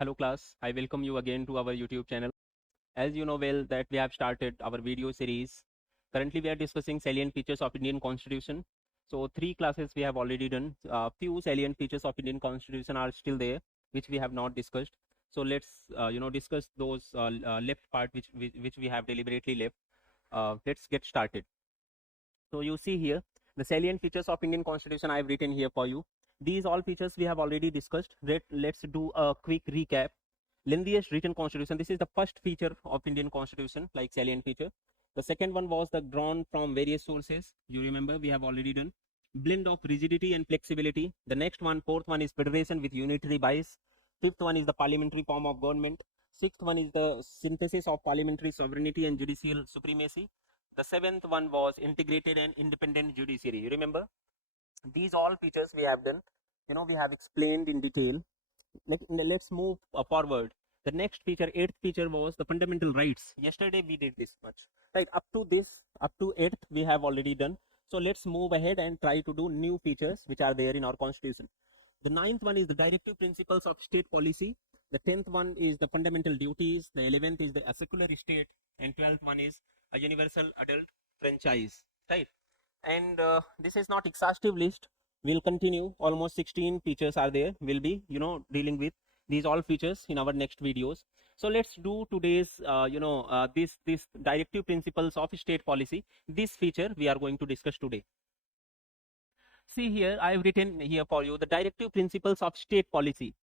Hello class, I welcome you again to our YouTube channel. As you know well that we have started our video series. Currently we are discussing salient features of Indian Constitution. So 3 classes we have already done. Few salient features of Indian Constitution are still there, which we have not discussed. So let's discuss those left part which we have deliberately left. Let's get started. So you see here the salient features of Indian Constitution I have written here for you. These all features we have already discussed. Let's do a quick recap. Lengthiest written constitution. This is the first feature of Indian Constitution, like salient feature. The second one was the drawn from various sources. You remember we have already done. Blend of rigidity and flexibility. The next one, fourth one is federation with unitary bias. Fifth one is the parliamentary form of government. Sixth one is the synthesis of parliamentary sovereignty and judicial supremacy. The seventh one was integrated and independent judiciary. You remember? These all features we have done. We have explained in detail. Let's move forward. The next feature, eighth feature, was the fundamental rights. Yesterday we did this much, right? Up to eighth we have already done. So let's move ahead and try to do new features which are there in our constitution. The ninth one is the directive principles of state policy. The 10th one is the fundamental duties. The 11th is the secular state, and 12th one is a universal adult franchise, right? And this is not exhaustive list. We'll continue. Almost 16 features are there. We'll be dealing with these all features in our next videos. So let's do today's this directive principles of state policy. This feature we are going to discuss today. See here, I have written here for you the directive principles of state policy.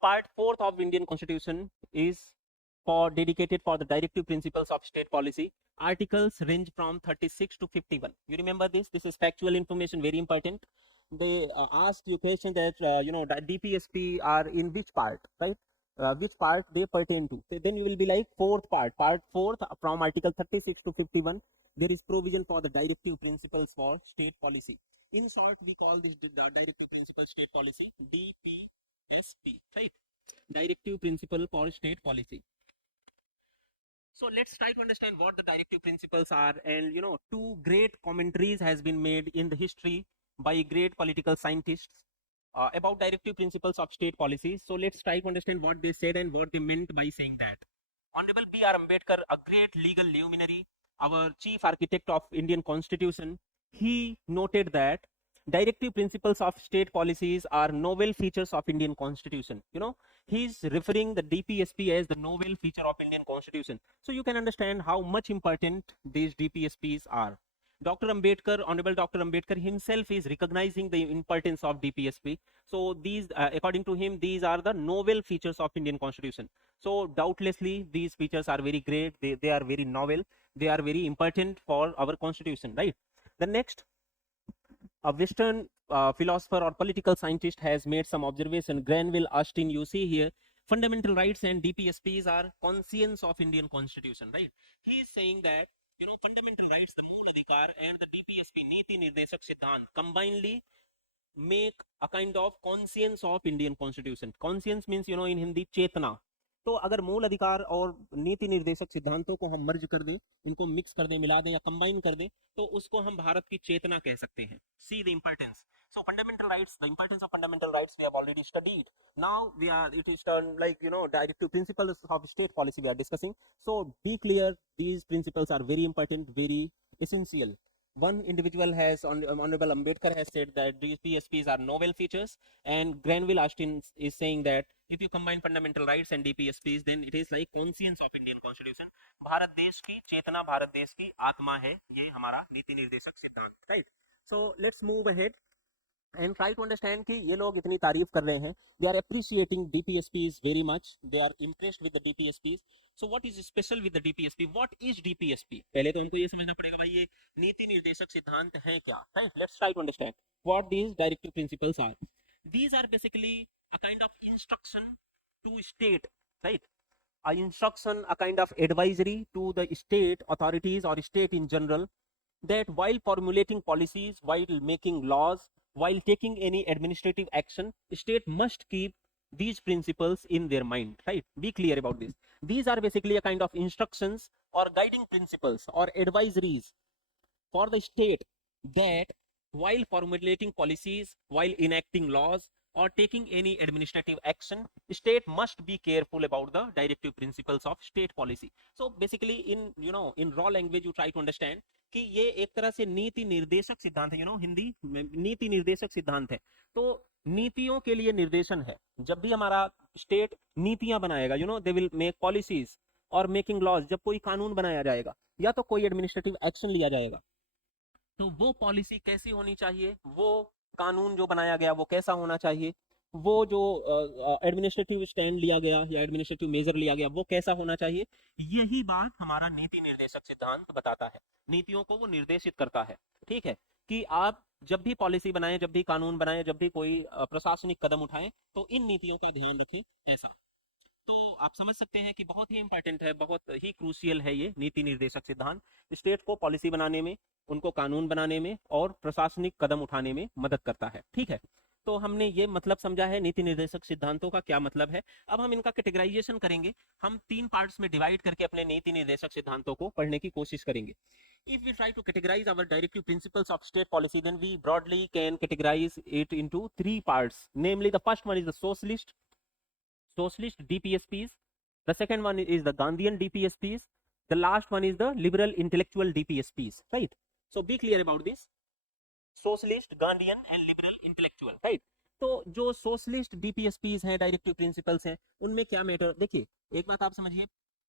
Part 4th of Indian Constitution is dedicated for the directive principles of state policy. Articles range from 36 to 51. You remember this? This is factual information, very important. They ask you question that that DPSP are in which part, right? Which part they pertain to. So then you will be like fourth part, part 4th from Article 36 to 51. There is provision for the directive principles for state policy. In short, we call this the directive principles state policy, DPSP, right? Directive principle for state policy. So let's try to understand what the directive principles are. And two great commentaries has been made in the history by great political scientists about directive principles of state policy. So let's try to understand what they said and what they meant by saying that. Honorable B.R. Ambedkar, a great legal luminary, our chief architect of Indian Constitution, he noted that directive principles of state policies are novel features of Indian Constitution. He's referring the DPSP as the novel feature of Indian Constitution. So you can understand how much important these DPSPs are. Dr. Ambedkar, Honorable Dr. Ambedkar himself is recognizing the importance of DPSP. So these, according to him, these are the novel features of Indian Constitution. So doubtlessly, these features are very great. They are very novel. They are very important for our Constitution, right? The next, a Western philosopher or political scientist has made some observation. Granville Austin, you see here, fundamental rights and DPSPs are conscience of Indian Constitution, right? He is saying that fundamental rights, the Mool Adhikar, and the DPSP, Niti Nirdeshak Siddhant, combinedly make a kind of conscience of Indian Constitution. Conscience means in Hindi चेतना. तो अगर मूल अधिकार और नीति निर्देशक सिद्धांतों को हम मर्ज कर दें, इनको मिक्स कर दें, मिला दें या कंबाइन कर दें, तो उसको हम भारत की चेतना कह सकते हैं. See the importance. So fundamental rights, the importance of fundamental rights we have already studied. Now it is like directive principles of state policy we are discussing. So be clear, these principles are very important, very essential. One individual has, Honorable Ambedkar has said that these DPSPs are novel features, and Granville Austin is saying that if you combine fundamental rights and DPSPs, then it is like conscience of Indian Constitution. Bharat देश की चेतना, भारत देश की आत्मा है, ये हमारा नीति निर्देशक सिद्धांत, right? So let's move ahead and try to understand कि ये लोग इतनी तारीफ कर रहे हैं. They are appreciating DPSPs very much. They are impressed with the DPSPs. So what is special with the DPSP? What is DPSP? पहले तो हमको ये समझना पड़ेगा भाई ये नीति निर्देशक सिद्धांत है क्या? Right? Let's try to understand what these directive principles are. These are basically a kind of instruction to state, right? A instruction, a kind of advisory to the state authorities or state in general, that while formulating policies, while making laws, while taking any administrative action, state must keep these principles in their mind, right? Be clear about this. These are basically a kind of instructions or guiding principles or advisories for the state, that while formulating policies, while enacting laws, or taking any administrative action, state must be careful about the directive principles of state policy. So basically in raw language you try to understand कि ये एक तरह से नीति निर्देशक सिद्धांत है, हिंदी में नीति निर्देशक सिद्धांत है। तो नीतियों के लिए निर्देशन है। जब भी हमारा स्टेट नीतियां बनाएगा, दे विल मेक पॉलिसीज और मेकिंग लॉज, जब कोई कानून बनाया जाएगा या तो कोई एडमिनिस्ट्रेटिव एक्शन लिया जाएगा, तो वो पॉलिसी कैसी होनी चाहिए, वो कानून जो बनाया गया वो कैसा होना चाहिए, वो जो एडमिनिस्ट्रेटिव स्टैंड लिया गया या एडमिनिस्ट्रेटिव मेजर लिया गया वो कैसा होना चाहिए, यही बात हमारा नीति निर्देशक सिद्धांत बताता है। नीतियों को वो निर्देशित करता है। ठीक है, कि आप जब भी पॉलिसी बनाएं, जब भी कानून बनाएं, जब भी कोई प्रशासनिक कदम उठाएं, तो इन नीतियों का ध्यान रखें, ऐसा। तो आप समझ सकते हैं कि बहुत ही इंपॉर्टेंट है, बहुत ही क्रूशियल है ये नीति निर्देशक सिद्धांत। स्टेट को पॉलिसी बनाने में, उनको कानून बनाने में और प्रशासनिक कदम उठाने में मदद करता है। ठीक है, तो हमने ये मतलब समझा है नीति निर्देशक सिद्धांतों का क्या मतलब है। अब हम इनका कैटेगराइजेशन करेंगे। हम 3 पार्ट्स में डिवाइड करके अपने नीति निर्देशक सिद्धांतों को पढ़ने की कोशिश करेंगे। If we try to categorize our directive principles of state policy, then we broadly can categorize it into 3 parts. Namely, the first one is the socialist DPSPs. The second one is the Gandhian DPSPs. The last one is the liberal intellectual DPSPs. Right? So be clear about this. Socialist, Gandhian and liberal intellectual. Right? तो जो socialist DPSPs हैं, directive principles हैं, उनमें क्या matter, देखिए एक बात आप समझिए,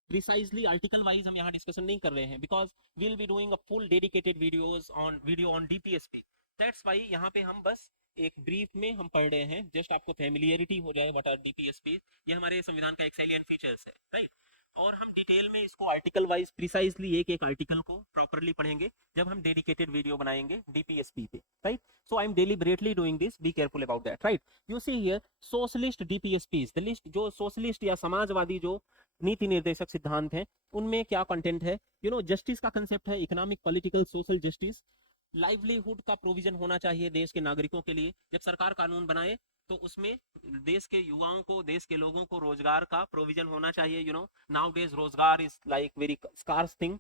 प्रिसाइजली आर्टिकल वाइज हम यहाँ डिस्कशन नहीं कर रहे हैं, because we will be doing a full dedicated video on DPSP. That's why यहाँ पे हम बस एक ब्रीफ में हम पढ़ रहे हैं, जस्ट आपको फैमिलियरिटी हो जाए व्हाट आर डीपीएसपी। ये हमारे संविधान का एक सैलिएंट फीचर्स है, राइट। और हम डिटेल में इसको आर्टिकल वाइज प्रिसाइजली एक एक आर्टिकल को प्रॉपर्ली पढ़ेंगे जब हम डेडिकेटेड वीडियो बनाएंगे डीपीएसपी पे, right. So I am deliberately doing this, be careful about that, right. You see here socialist DPSPs, the list जो सोशलिस्ट या समाजवादी जो नीति निर्देशक सिद्धांत हैं, उनमें क्या कंटेंट है, जस्टिस का कंसेप्ट है, economic, political, social justice. Livelihood का प्रोविजन होना चाहिए देश के नागरिकों के लिए। जब सरकार कानून बनाए तो उसमें देश के युवाओं को, देश के लोगों को रोजगार का प्रोविजन होना चाहिए। नाउ डेज रोजगार is like very scarce thing,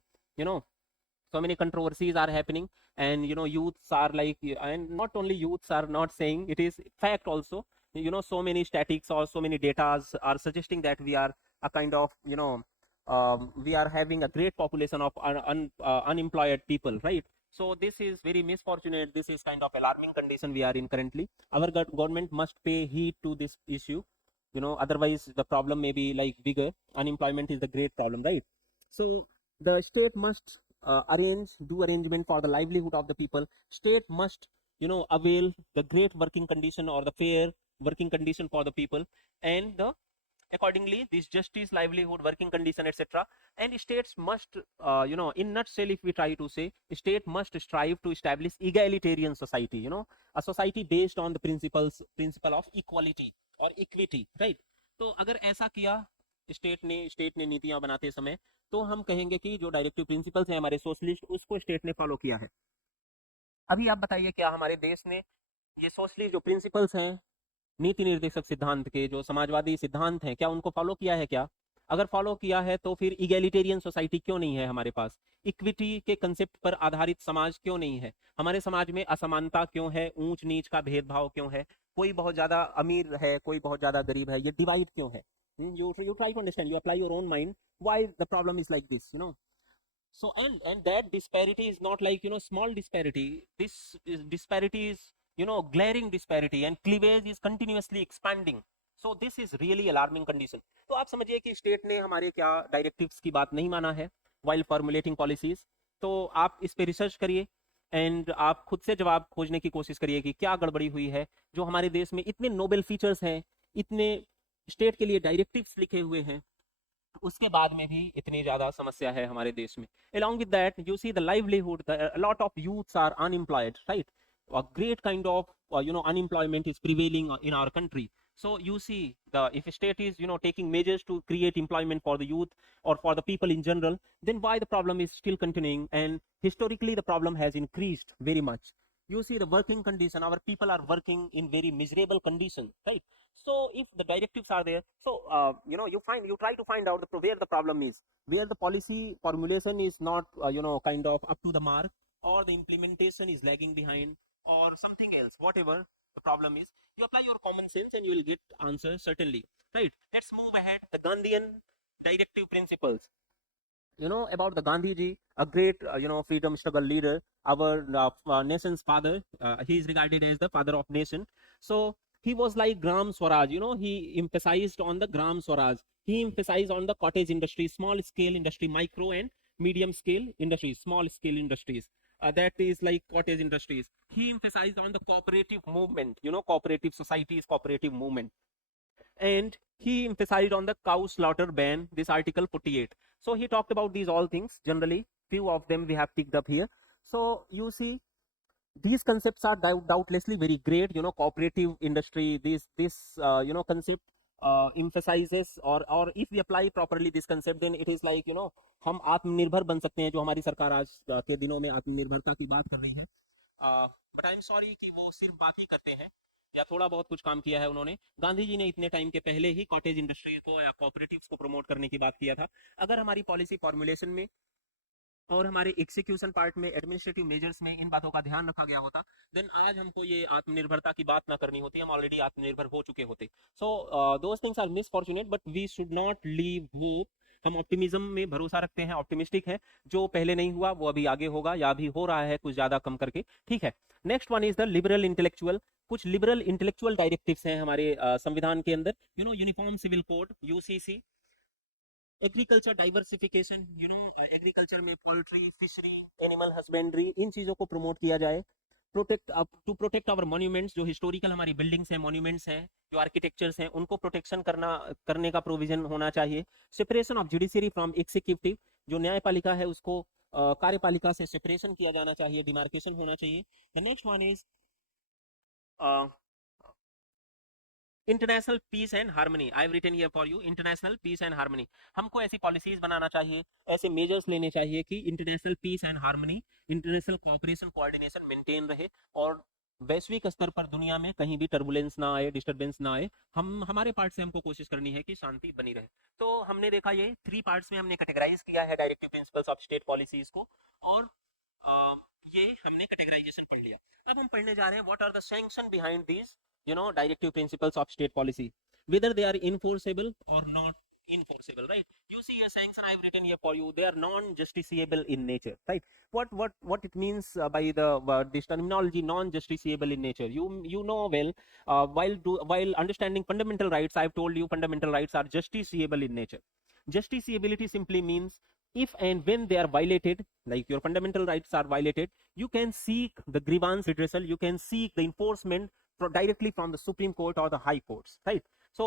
so many controversies are happening, and youths are like, and not only youths are not saying, it is fact also, so many statics or so many data are suggesting that we are a kind of we are having a great population of unemployed people, right? So this is very misfortunate, this is kind of alarming condition we are in currently. Our government must pay heed to this issue, otherwise the problem may be like bigger. Unemployment is the great problem, right? So the state must do arrangement for the livelihood of the people. State must avail the great working condition or the fair working condition for the people, and accordingly this justice, livelihood, working condition, etc. And states must in nutshell, if we try to say, state must strive to establish egalitarian society, a society based on the principle of equality or equity, right? तो अगर ऐसा किया state ने नीतियां बनाते समय, तो हम कहेंगे कि जो डायरेक्टिव प्रिंसिपल्स हैं हमारे सोशलिस्ट, उसको स्टेट ने फॉलो किया है। अभी आप बताइए, क्या हमारे देश ने ये सोशलिस्ट जो प्रिंसिपल्स हैं, नीति निर्देशक सिद्धांत के जो समाजवादी सिद्धांत हैं, क्या उनको फॉलो किया है? क्या अगर फॉलो किया है तो फिर इगैलिटेरियन सोसाइटी क्यों नहीं है हमारे पास? इक्विटी के कंसेप्ट पर आधारित समाज क्यों नहीं है हमारे समाज में? असमानता क्यों है? ऊंच नीच का भेदभाव क्यों है? कोई बहुत ज्यादा अमीर है, कोई बहुत ज्यादा गरीब है, ये डिवाइड क्यों है? you try to understand, you apply your own mind why the problem is like this, so and that disparity is not like small disparity. This disparity is glaring disparity, and cleavage is continuously expanding. So this is really alarming condition. तो आप समझिए कि state ने हमारे क्या directives की बात नहीं माना है while formulating policies. तो आप इस पे रिसर्च करिए एंड आप खुद से जवाब खोजने की कोशिश करिए कि क्या गड़बड़ी हुई है जो हमारे देश में इतने नोबल फीचर्स हैं, इतने स्टेट के लिए डायरेक्टिव्स लिखे हुए हैं, उसके बाद में भी इतनी ज्यादा समस्या है हमारे देश में. Along with that, you see the livelihood, a lot of youths are unemployed, right? A great kind of unemployment is prevailing in our country. So you see, if a state is taking measures to create employment for the youth or for the people in general, then why the problem is still continuing? And historically the problem has increased very much. You see the working condition, our people are working in very miserable conditions, right? So if the directives are there, so you try to find out where the problem is, where the policy formulation is not kind of up to the mark, or the implementation is lagging behind, or something else, whatever the problem is. You apply your common sense and you will get answers certainly, right? Let's move ahead. The Gandhian directive principles. You know about the Gandhi ji, a great freedom struggle leader, our nation's father. He is regarded as the father of nation. So he was like Gram Swaraj. You know, he emphasized on the Gram Swaraj. He emphasized on the cottage industry, small scale industry, micro and medium scale industries, small scale industries. That is like cottage industries. He emphasized on the cooperative movement. You know, cooperative societies, cooperative movement, and he emphasized on the cow slaughter ban, this article 48. So he talked about these all things. Generally few of them we have picked up here. So you see, these concepts are doubtlessly very great. You know, cooperative industry, this concept emphasizes, or if we apply properly this concept, then it is like, you know, हम आत्मनिर्भर बन सकते हैं, जो हमारी सरकार आज के दिनों में आत्मनिर्भरता की बात कर रही है. बट आई एम सॉरी कि वो सिर्फ बात ही करते हैं, या थोड़ा बहुत कुछ काम किया है उन्होंने. गांधी जी ने इतने टाइम के पहले ही कॉटेज इंडस्ट्री को या कोऑपरेटिव्स को प्रमोट करने की बात किया था. अगर हमारी पॉलिसी फॉर्मुलेशन में और हमारे एग्जीक्यूशन पार्ट में, एडमिनिस्ट्रेटिव मेजर्स में इन बातों का ध्यान रखा गया होता, देन आज हमको ये आत्मनिर्भरता की बात ना करनी होती, हम ऑलरेडी आत्मनिर्भर हो चुके होते. So those things are misfortunate, but we should not leave hope. हम ऑप्टिमिज्म में भरोसा रखते हैं, ऑप्टिमिस्टिक है. जो पहले नहीं हुआ वो अभी आगे होगा, या अभी हो रहा है कुछ ज्यादा कम करके. ठीक है. Next one is the liberal intellectual. कुछ लिबरल इंटेलेक्चुअल डायरेक्टिव्स हैं हमारे संविधान के अंदर. You know, uniform civil code, UCC. Agriculture diversification, you know, agriculture में पोल्ट्री, फिशरी, एनिमल हस्बेंड्री, इन चीजों को प्रमोट किया जाए. टू प्रोटेक्ट आवर मॉन्यूमेंट्स, जो हिस्टोरिकल हमारी बिल्डिंग्स हैं, मॉन्यूमेंट्स हैं, जो आर्किटेक्चर्स हैं, उनको प्रोटेक्शन करने का प्रोविजन होना चाहिए. Separation of judiciary from executive, जो न्यायपालिका है उसको कार्यपालिका से सेपरेशन किया जाना चाहिए, डिमार्केशन होना चाहिए. The next one is international peace and harmony. I have written here for you, international peace and harmony. हमको ऐसी पॉलिसीज बनाना चाहिए, ऐसे मेजर्स लेने चाहिए कि international peace and harmony, international cooperation, coordination maintain रहे, और वैश्विक स्तर पर दुनिया में कहीं भी टर्बुलेंस ना आए, डिस्टर्बेंस ना आए. हमारे पार्ट से हमको कोशिश करनी है कि शांति बनी रहे. तो हमने देखा ये 3 पार्ट्स में हमने कैटेगराइज किया है directive principles of state policies को, और ये हमने कैटेगराइजेशन पढ़ लिया. अब हम पढ़ने जा रहे हैं what are the sanction behind these, you know, directive principles of state policy, whether they are enforceable or not enforceable, right? You see a sanction I have written here for you, they are non justiciable in nature, right? What it means by the this terminology, non justiciable in nature, you know well. While understanding fundamental rights, I have told you fundamental rights are justiciable in nature. Justiciability simply means if and when they are violated, like your fundamental rights are violated, you can seek the grievance redressal, you can seek the enforcement directly from the Supreme Court or the High Courts, right? So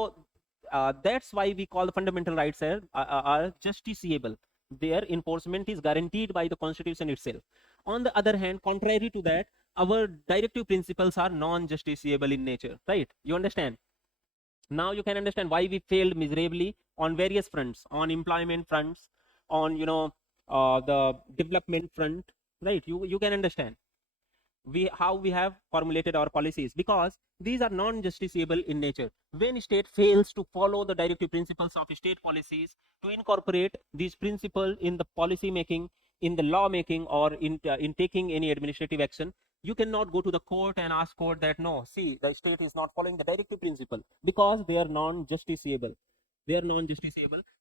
that's why we call the fundamental rights are justiciable. Their enforcement is guaranteed by the Constitution itself. On the other hand, contrary to that, our directive principles are non-justiciable in nature, right? You understand? Now you can understand why we failed miserably on various fronts, on employment fronts, on the development front, right? You can understand how we have formulated our policies, because these are non-justiciable in nature. When state fails to follow the directive principles of state policies, to incorporate these principles in the policy making, in the law making, or in taking any administrative action, you cannot go to the court and ask court that no, see, the state is not following the directive principle, because they are non-justiciable.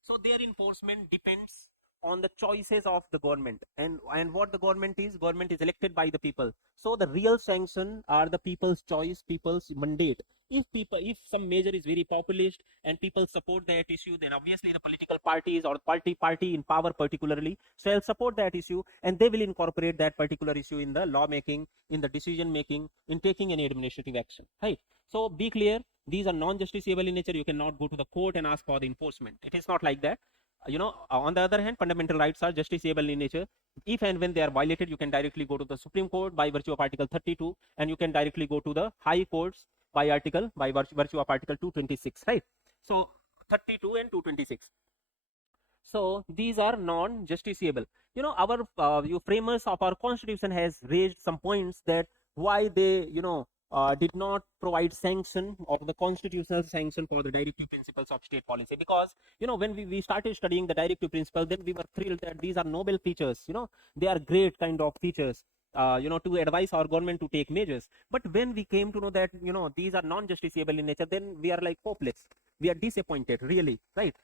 So their enforcement depends on the choices of the government, and what the government is elected by the people. So the real sanction are the people's choice, people's mandate. If some measure is very populist and people support that issue, then obviously the political parties or party in power particularly shall support that issue, and they will incorporate that particular issue in the law making, in the decision making, in taking any administrative action, right? So be clear, these are non-justiciable in nature. You cannot go to the court and ask for the enforcement. It is not like that. On the other hand, fundamental rights are justiciable in nature. If and when they are violated, you can directly go to the Supreme Court by virtue of Article 32, and you can directly go to the High Courts by virtue of Article 226, right? So 32 and 226. So these are non-justiciable. Our framers of our constitution has raised some points that why they did not provide sanction or the constitutional sanction for the directive principles of state policy. Because when we started studying the directive principles, then we were thrilled that these are noble features. They are great kind of features. to advise our government to take measures. But when we came to know that, these are non-justiciable in nature, then we are like hopeless. We are disappointed, really, right?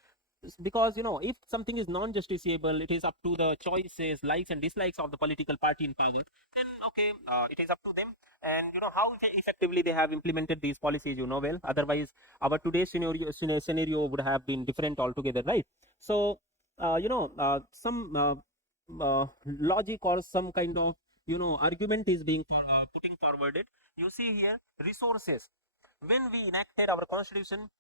Because if something is non-justiciable, it is up to the choices, likes and dislikes of the political party in power. Then okay, it is up to them, and how effectively they have implemented these policies. Well, otherwise our today's scenario would have been different altogether, right? So some logic or some kind of argument is being putting forwarded. You see here, resources. When we enacted our constitution,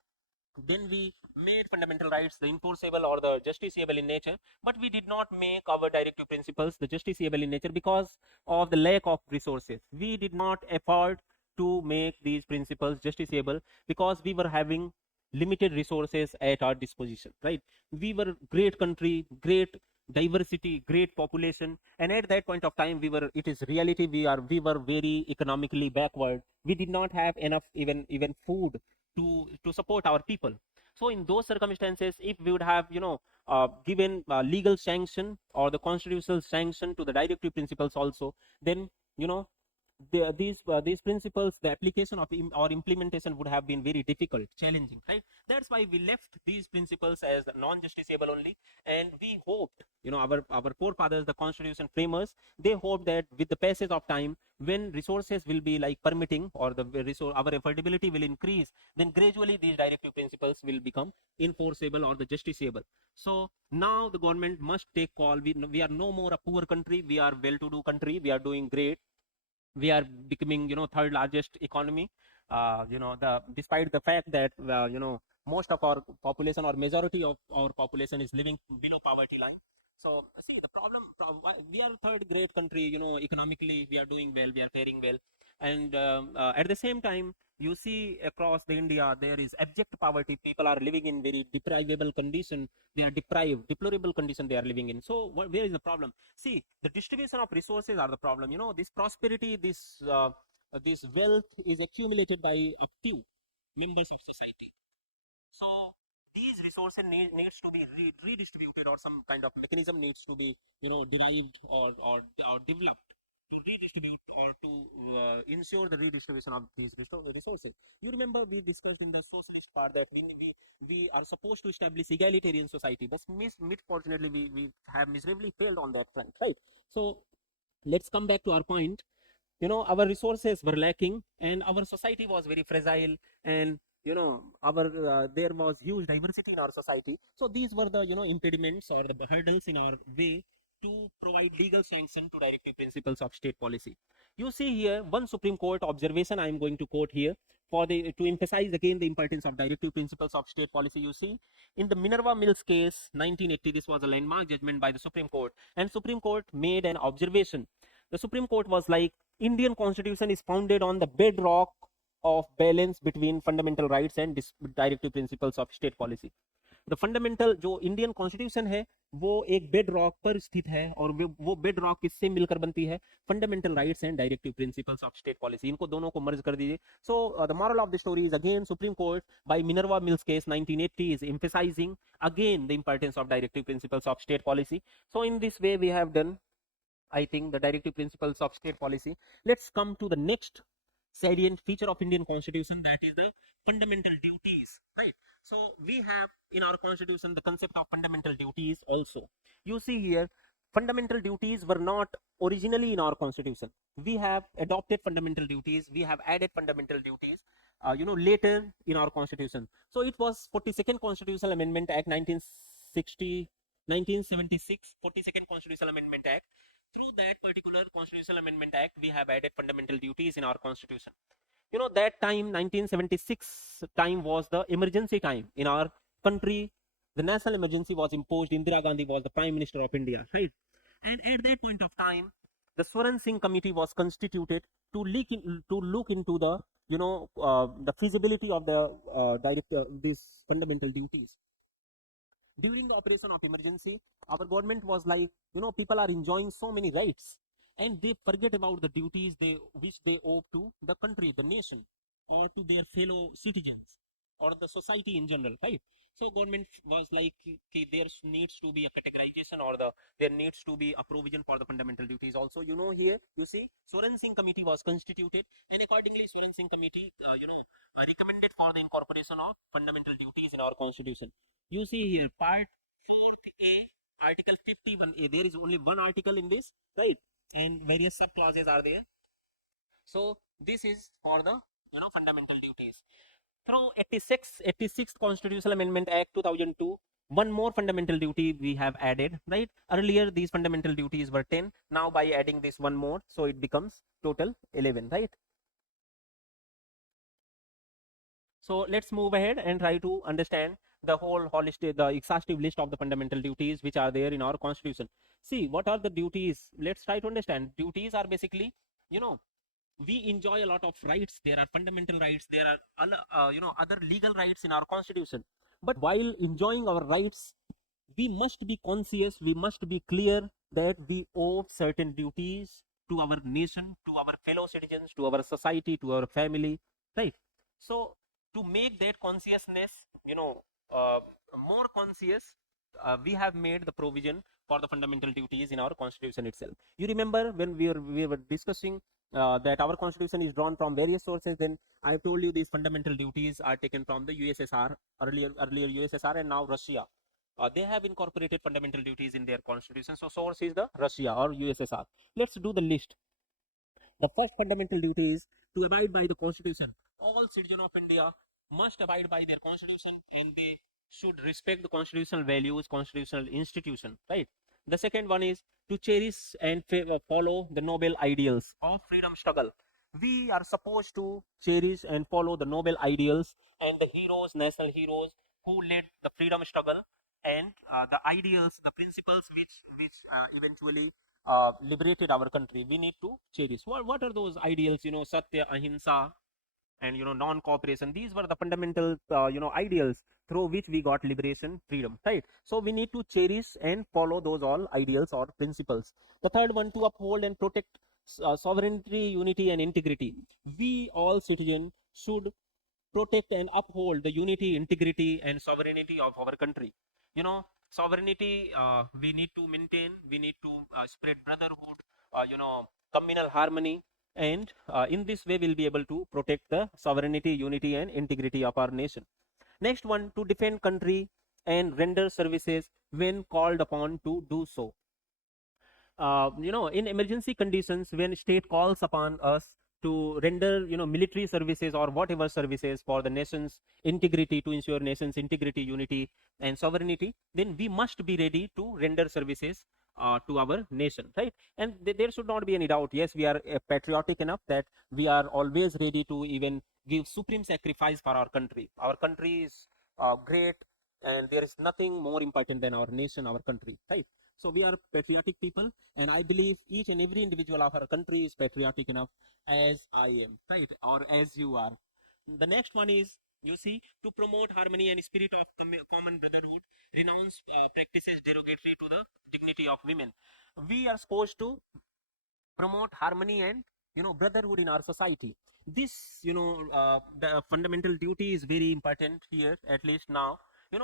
then we made fundamental rights the enforceable or the justiciable in nature, but we did not make our directive principles the justiciable in nature because of the lack of resources. We did not afford to make these principles justiciable because we were having limited resources at our disposition, right? We were great country, great diversity, great population, and at that point of time it is reality, we were very economically backward. We did not have enough even food to support our people. So in those circumstances, if we would have given legal sanction or the constitutional sanction to the directive principles also, then these principles, the application of or implementation would have been very difficult, challenging, right? That's why we left these principles as non-justiciable only, and we hoped, our forefathers, the constitution framers, they hoped that with the passage of time, when resources will be like permitting, or the resource, our affordability will increase, then gradually these directive principles will become enforceable or the justiciable. So now the government must take call. We are no more a poor country, we are well-to-do country, we are doing great, we are becoming third largest economy, despite the fact that most of our population or majority of our population is living below poverty line. So see the problem, we are third great country, economically we are doing well, we are faring well, and at the same time you see across the India there is abject poverty. People are living in very deprivable condition, they are deprived, deplorable condition they are living in. So where is the problem? See, the distribution of resources are the problem. This prosperity, this wealth is accumulated by a few members of society. So these resources needs to be redistributed, or some kind of mechanism needs to be derived or developed to redistribute or to ensure the redistribution of these resources. You remember we discussed in the socialist part that we are supposed to establish egalitarian society, but fortunately we have miserably failed on that front, right? So let's come back to our point. Our resources were lacking and our society was very fragile, and our there was huge diversity in our society. So these were the impediments or the hurdles in our way to provide legal sanction to directive principles of state policy. You see here one Supreme Court observation I am going to quote here to emphasize again the importance of directive principles of state policy. You see, in the Minerva Mills case 1980, this was a landmark judgment by the Supreme Court, and Supreme Court made an observation. The Supreme Court was like, Indian constitution is founded on the bedrock of balance between fundamental rights and directive principles of state policy. The fundamental जो Indian constitution है वो एक bed rock पर स्थित है, और वो bed rock किससे मिलकर बनती है? Fundamental rights and directive principles of state policy. इनको दोनों को मर्ज कर दीजिए. So the moral of the story is again supreme court by Minerva mills case 1980 is emphasizing again the importance of directive principles of state policy. So in this way we have done, I think, the directive principles of state policy. Let's come to the next salient feature of Indian constitution, that is the fundamental duties, right? So we have in our constitution the concept of fundamental duties also. You see here, fundamental duties were not originally in our constitution. We have adopted fundamental duties, we have added fundamental duties later in our constitution. So it was 42nd Constitutional Amendment Act 1976, 42nd Constitutional Amendment Act. Through that particular Constitutional Amendment Act, we have added fundamental duties in our constitution. That time 1976 time was the emergency time in our country. The national emergency was imposed. Indira Gandhi was the Prime Minister of India, right? And at that point of time, the Swaran Singh committee was constituted to look into the the feasibility of the these fundamental duties. During the operation of emergency, our government was like, people are enjoying so many rights, and they forget about the duties which they owe to the country, the nation, or to their fellow citizens. or the society in general, right? So government was like, okay, there needs to be a categorization, or there needs to be a provision for the fundamental duties also. Here you see Soren Singh committee was constituted, and accordingly Soren Singh committee recommended for the incorporation of fundamental duties in our constitution. You see here part 4th A, article 51A. There is only one article in this, right? And various sub clauses are there. So this is for the fundamental duties. Through 86th Constitutional Amendment Act 2002, one more fundamental duty we have added, right? Earlier these fundamental duties were 10. Now by adding this one more, so it becomes total 11, right? So let's move ahead and try to understand the whole holistic, the exhaustive list of the fundamental duties which are there in our constitution. See, what are the duties? Let's try to understand. Duties are basically, we enjoy a lot of rights. There are fundamental rights. There are other legal rights in our constitution. But while enjoying our rights, we must be conscious, we must be clear that we owe certain duties to our nation, to our fellow citizens, to our society, to our family, right? So to make that consciousness, more conscious, we have made the provision for the fundamental duties in our constitution itself. You remember when we were discussing that our constitution is drawn from various sources, then I told you these fundamental duties are taken from the USSR, earlier USSR, and now Russia. They have incorporated fundamental duties in their constitution. So source is the Russia or USSR. Let's do the list. The first fundamental duty is to abide by the constitution. All citizens of India must abide by their constitution, and they should respect the constitutional values, constitutional institution, right? The second one is to cherish and follow the noble ideals of freedom struggle. We are supposed to cherish and follow the noble ideals and the heroes, national heroes who led the freedom struggle, and the ideals, the principles which eventually liberated our country. We need to cherish. What are those ideals? Satya, ahimsa, and non-cooperation. These were the fundamental ideals through which we got liberation, freedom, right? So we need to cherish and follow those all ideals or principles. The third one, to uphold and protect sovereignty, unity, and integrity. We all citizens should protect and uphold the unity, integrity, and sovereignty of our country. Sovereignty we need to maintain. We need to spread brotherhood, communal harmony, and in this way we'll be able to protect the sovereignty, unity, and integrity of our nation. Next one, to defend country and render services when called upon to do so. In emergency conditions, when state calls upon us to render military services or whatever services for the nation's integrity, to ensure nation's integrity, unity, and sovereignty, then we must be ready to render services to our nation, right? And there should not be any doubt. Yes, we are patriotic enough that we are always ready to even give supreme sacrifice for our country. Our country is great, and there is nothing more important than our nation, our country, right? So we are patriotic people, and I believe each and every individual of our country is patriotic enough, as I am, right? Or as you are. The next one is, to promote harmony and spirit of common brotherhood, renounce practices derogatory to the dignity of women. We are supposed to promote harmony and brotherhood in our society. This the fundamental duty is very important here, at least now,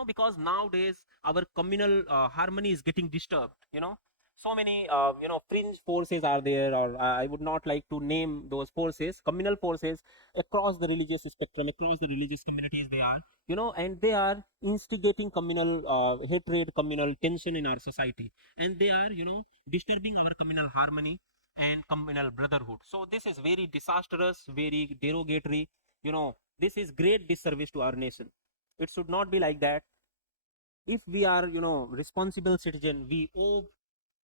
because nowadays our communal harmony is getting disturbed. So many fringe forces are there, or I would not like to name those forces, communal forces across the religious spectrum, across the religious communities. They are and they are instigating communal hatred, communal tension in our society, and they are disturbing our communal harmony and communal brotherhood. So this is very disastrous, very derogatory. This is great disservice to our nation. It should not be like that. If we are responsible citizen, we owe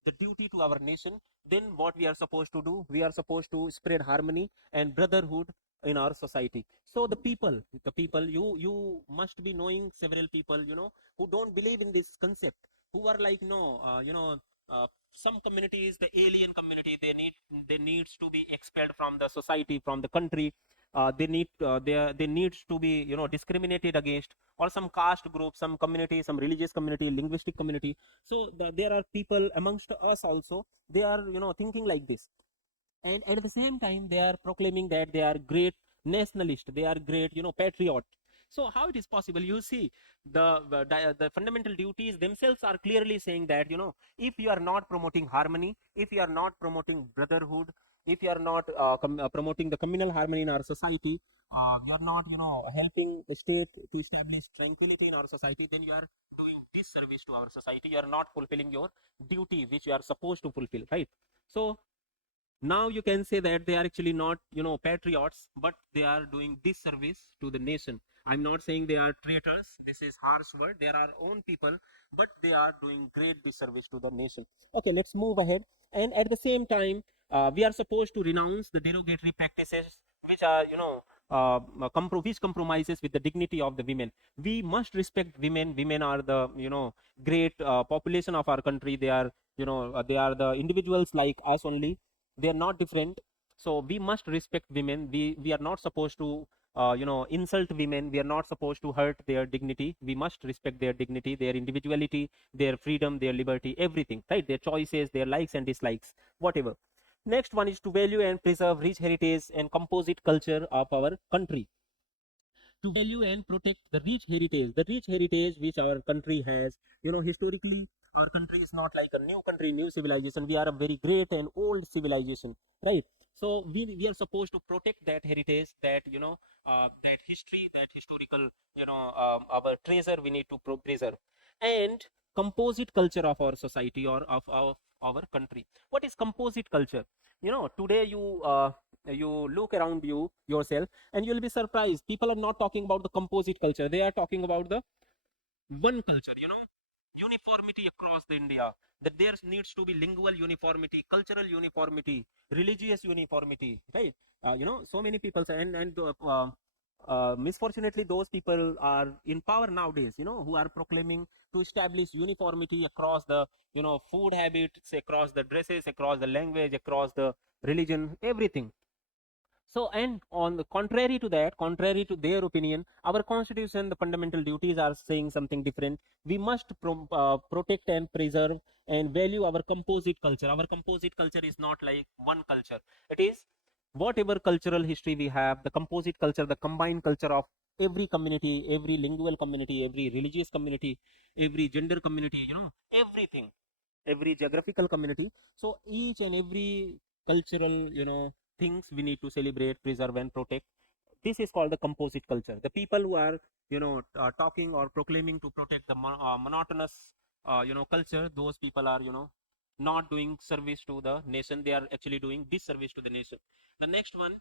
the duty to our nation. Then what we are supposed to do? We are supposed to spread harmony and brotherhood in our society. So the people, you must be knowing several people who don't believe in this concept, who are like, no, some communities, the alien community, they needs to be expelled from the society, from the country. They needs to be discriminated against, or some caste group, some community, some religious community, linguistic community. So there are people amongst us also, they are thinking like this, and at the same time they are proclaiming that they are great nationalist, they are great patriot. So how it is possible? You see, the fundamental duties themselves are clearly saying that, you know, if you are not promoting harmony, if you are not promoting brotherhood, if you are not promoting the communal harmony in our society, you are not, you know, helping the state to establish tranquility in our society, then you are doing disservice to our society. You are not fulfilling your duty which you are supposed to fulfill, right? So now you can say that they are actually not, you know, patriots, but they are doing disservice to the nation. I'm not saying they are traitors, this is harsh word, they are our own people, but they are doing great disservice to the nation. Okay, let's move ahead. And at the same time, we are supposed to renounce the derogatory practices which are, you know, which compromises with the dignity of the women. We must respect women. Women are the, you know, great population of our country. They are, you know, they are the individuals like us only. They are not different. So we must respect women. We are not supposed to you know, insult women. We are not supposed to hurt their dignity. We must respect their dignity, their individuality, their freedom, their liberty, everything, right? Their choices, their likes and dislikes, whatever. Next one is to value and preserve rich heritage and composite culture of our country. To value and protect the rich heritage which our country has. You know, historically, our country is not like a new country, new civilization. We are a very great and old civilization, right? So we are supposed to protect that heritage, that, you know, that history, that historical, you know, our treasure we need to preserve. And composite culture of our society, or of our country. What is composite culture? You know, today you look around yourself, and you'll be surprised, people are not talking about the composite culture, they are talking about the one culture, you know, uniformity across the India, that there needs to be lingual uniformity, cultural uniformity, religious uniformity, right? You know, so many people say, and misfortunately those people are in power nowadays, you know, who are proclaiming to establish uniformity across the, you know, food habits, across the dresses, across the language, across the religion, everything. So, and on the contrary to that, contrary to their opinion, our constitution, the fundamental duties are saying something different. We must protect and preserve and value our composite culture. Our composite culture is not like one culture. It is whatever cultural history we have, the composite culture, the combined culture of every community, every lingual community, every religious community, every gender community, you know, everything, every geographical community. So each and every cultural, you know, things we need to celebrate, preserve and protect. This is called the composite culture. The people who are, you know, talking or proclaiming to protect the monotonous, you know, culture, those people are, you know, not doing service to the nation. They are actually doing disservice to the nation. The next one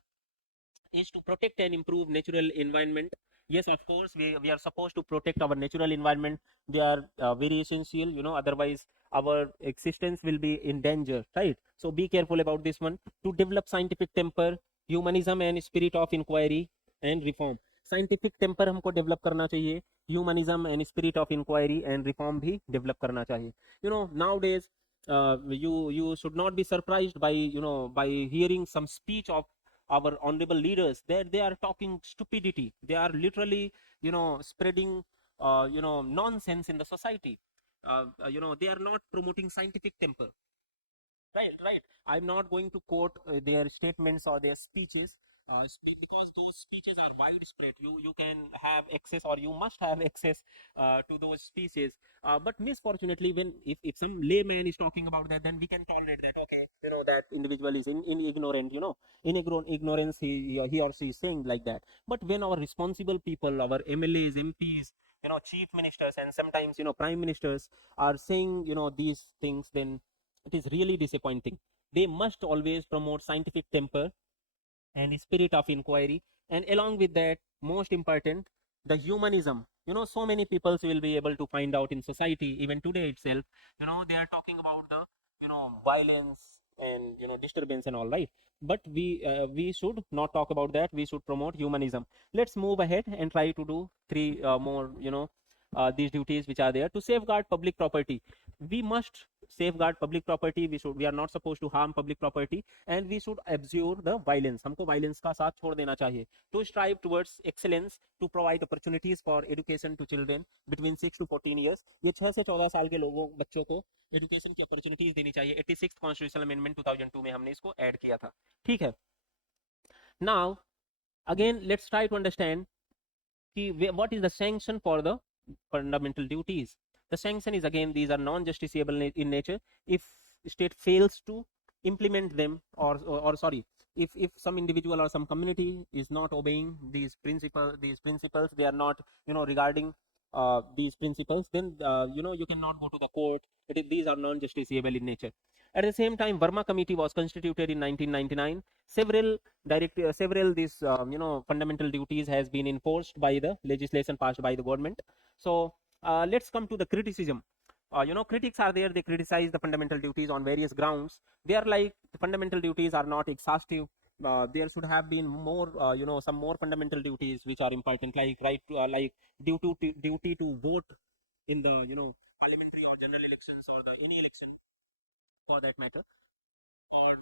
is to protect and improve natural environment. Yes, of course, we are supposed to protect our natural environment. They are very essential, you know, otherwise our existence will be in danger, right? So be careful about this one. To develop scientific temper, humanism and spirit of inquiry and reform. Scientific temper हमको develop करना चाहिए, humanism and spirit of inquiry and reform भी develop करना चाहिए. You know, nowadays you should not be surprised by, you know, by hearing some speech of our honorable leaders, that they are talking stupidity. They are literally, you know, spreading you know, nonsense in the society. You know, they are not promoting scientific temper. Right. I'm not going to quote their statements or their speeches, because those speeches are widespread. You can have access, or you must have access to those speeches. But misfortunately, when if some layman is talking about that, then we can tolerate that. Okay, you know, that individual is in ignorant. You know, in ignorance, he or she is saying like that. But when our responsible people, our MLAs, MPs, you know, chief ministers, and sometimes, you know, prime ministers are saying, you know, these things, then it is really disappointing. They must always promote scientific temper and spirit of inquiry, and along with that, most important, the humanism. You know, so many people will be able to find out in society, even today itself, you know, they are talking about the, you know, violence and, you know, disturbance and all, right? But we should not talk about that. We should promote humanism. Let's move ahead and try to do three more, you know, these duties which are there. To safeguard public property, we must safeguard public property. We are not supposed to harm public property, and we should abjure the violence. हमको violence का साथ छोड़ देना चाहिए. To strive towards excellence, to provide opportunities for education to children between 6 to 14 years. ये 6 से 14 साल के लोगों बच्चों को एजुकेशन की अपॉर्चुनिटीज देनी चाहिए. 86th कॉन्स्टिट्यूशनल अमेंडमेंट 2002 में हमने इसको ऐड किया था. ठीक है. Now again, let's try to understand what is the sanction for the fundamental duties? The sanction is, again, these are non-justiciable in nature. If state fails to implement them, or sorry, if some individual or some community is not obeying these principles, they are not regarding these principles, then you cannot go to the court. These are non-justiciable in nature. At the same time, Verma Committee was constituted in 1999. Several these fundamental duties has been enforced by the legislation passed by the government. So let's come to the criticism. Critics are there. They criticize the fundamental duties on various grounds. They are like, the fundamental duties are not exhaustive. There should have been more, some more fundamental duties which are important, like like duty to vote in the parliamentary or general elections, or any election for that matter. Or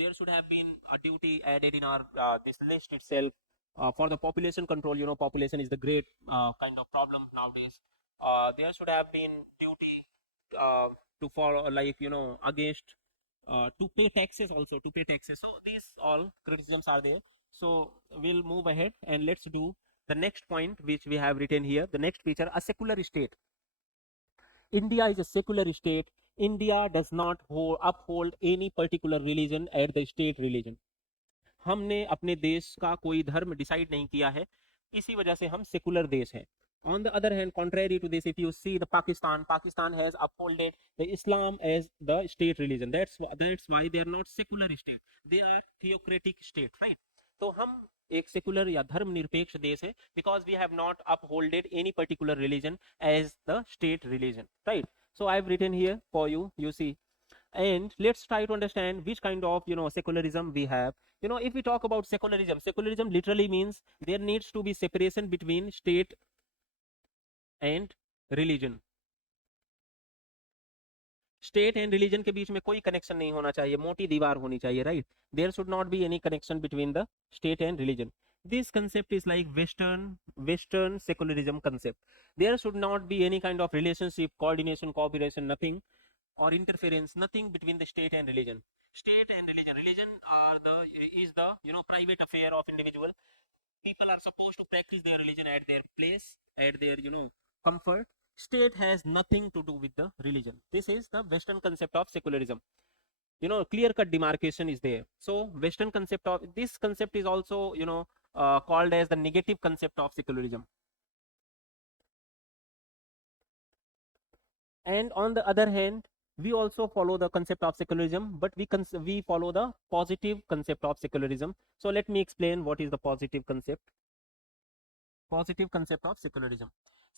there should have been a duty added in our this list itself for the population control. Population is the great kind of problem nowadays. There should have been duty to follow, like against to pay taxes, also to pay taxes. So these all criticisms are there. So we'll move ahead and let's do the next point which we have written here. The next feature: a secular state. India is a secular state. India does not uphold any particular religion at the state religion. हमने अपने देश का कोई धर्म decide नहीं किया है, इसी वजह से हम सेकुलर देश हैं. On the other hand, contrary to this, if you see the Pakistan has upholded the Islam as the state religion. That's why they are not secular state. They are theocratic state, right? तो हम एक secular या धर्म निरपेक्ष देश है, because we have not upholded any particular religion as the state religion, right? So I've written here for you, you see. And let's try to understand which kind of secularism we have. If we talk about secularism literally means there needs to be separation between state and religion. State and religion के बीच में कोई connection नहीं होना चाहिए, मोटी दीवार होनी चाहिए, right? There should not be any connection between the state and religion. This concept is like Western secularism concept. There should not be any kind of relationship, coordination, cooperation, nothing, or interference, nothing between the state and religion. State and religion is the private affair of individual. People are supposed to practice their religion at their place, at their comfort. State has nothing to do with the religion. This is the Western concept of secularism. Clear cut demarcation is there. So Western concept of this concept is also called as the negative concept of secularism. And on the other hand, we also follow the concept of secularism, but we follow the positive concept of secularism. So let me explain what is the positive concept of secularism.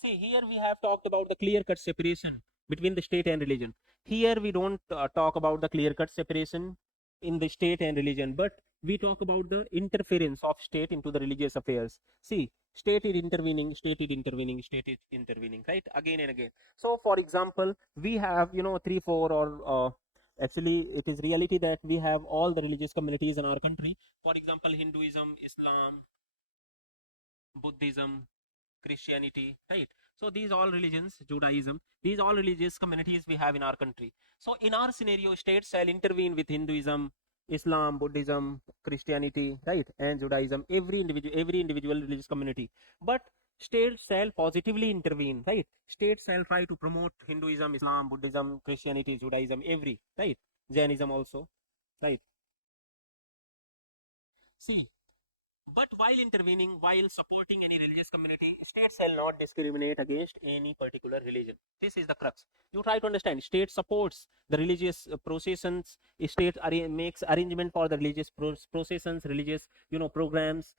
See, here we have talked about the clear cut separation between the state and religion. Here we don't talk about the clear cut separation in the state and religion, but we talk about the interference of state into the religious affairs. See, state is intervening, right? Again and again. So for example, we have 3, 4, or actually it is reality that we have all the religious communities in our country. For example, Hinduism, Islam, Buddhism, Christianity, right? So these all religions, Judaism, these all religious communities we have in our country. So in our scenario, states shall intervene with Hinduism, Islam, Buddhism, Christianity, right, and Judaism, every individual religious community. But states shall positively intervene, right? States shall try to promote Hinduism, Islam, Buddhism, Christianity, Judaism, every, right? Jainism also, right? See, but while intervening, while supporting any religious community, state shall not discriminate against any particular religion. This is the crux. You try to understand. State supports the religious processions. State makes arrangement for the religious processions, religious programs.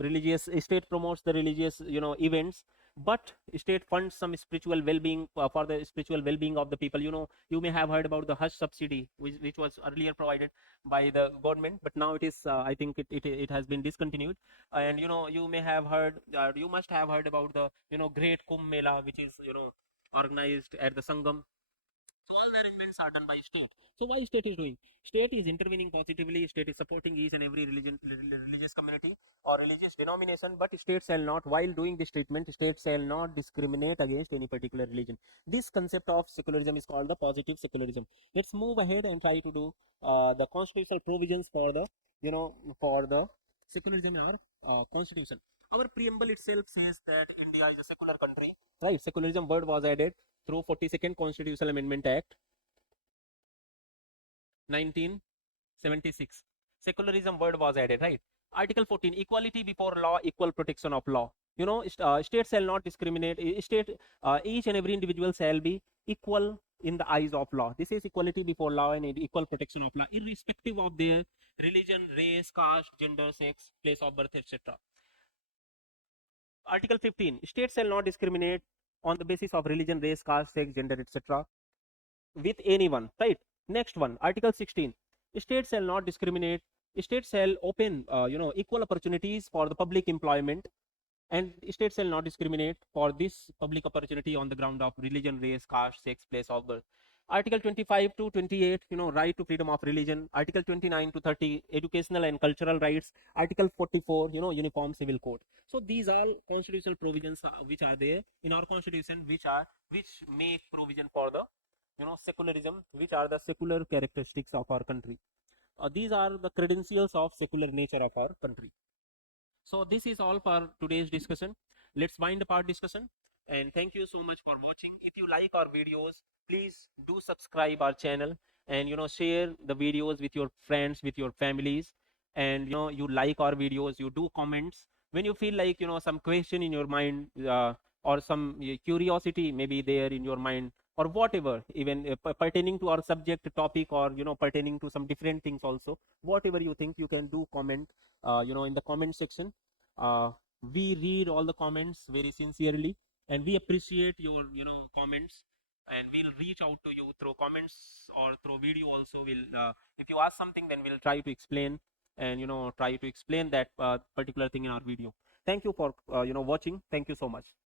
Religious state promotes the religious events. But state funds some spiritual well-being for the spiritual well-being of the people. You may have heard about the hush subsidy, which was earlier provided by the government, but now it is I think it has been discontinued. And you may have heard, you must have heard about the great Kumbh Mela, which is organized at the Sangam. So all the arrangements are done by state. So why state is doing? State is intervening positively. State is supporting each and every religious community or religious denomination. But state shall not, while doing this treatment, state shall not discriminate against any particular religion. This concept of secularism is called the positive secularism. Let's move ahead and try to do the constitutional provisions for the for the secularism in our constitution. Our preamble itself says that India is a secular country, right? Secularism word was added through 42nd Constitutional Amendment Act 1976. Secularism word was added, right? Article 14, equality before law, equal protection of law. You know, state shall not discriminate. Each and every individual shall be equal in the eyes of law. This is equality before law and equal protection of law, irrespective of their religion, race, caste, gender, sex, place of birth, etc. Article 15, state shall not discriminate on the basis of religion, race, caste, sex, gender, etc. with anyone, right? Next one, Article 16, state shall not discriminate. State shall open, equal opportunities for the public employment, and state shall not discriminate for this public opportunity on the ground of religion, race, caste, sex, place of birth. Article 25 to 28, right to freedom of religion. Article 29 to 30, educational and cultural rights. Article 44, uniform civil code. So these are constitutional provisions which are there in our constitution, which make provision for the secularism, which are the secular characteristics of our country. These are the credentials of secular nature of our country. So this is all for today's discussion. Let's wind up our discussion, and thank you so much for watching. If you like our videos, please do subscribe our channel, and share the videos with your friends, with your families, and you like our videos, you do comments when you feel like some question in your mind, or some curiosity may be there in your mind, or whatever, even pertaining to our subject topic, or pertaining to some different things also. Whatever you think, you can do comment in the comment section. We read all the comments very sincerely, and we appreciate your comments, and we'll reach out to you through comments or through video also. If you ask something, then we'll try to explain, and try to explain that particular thing in our video. Thank you for watching. Thank you so much.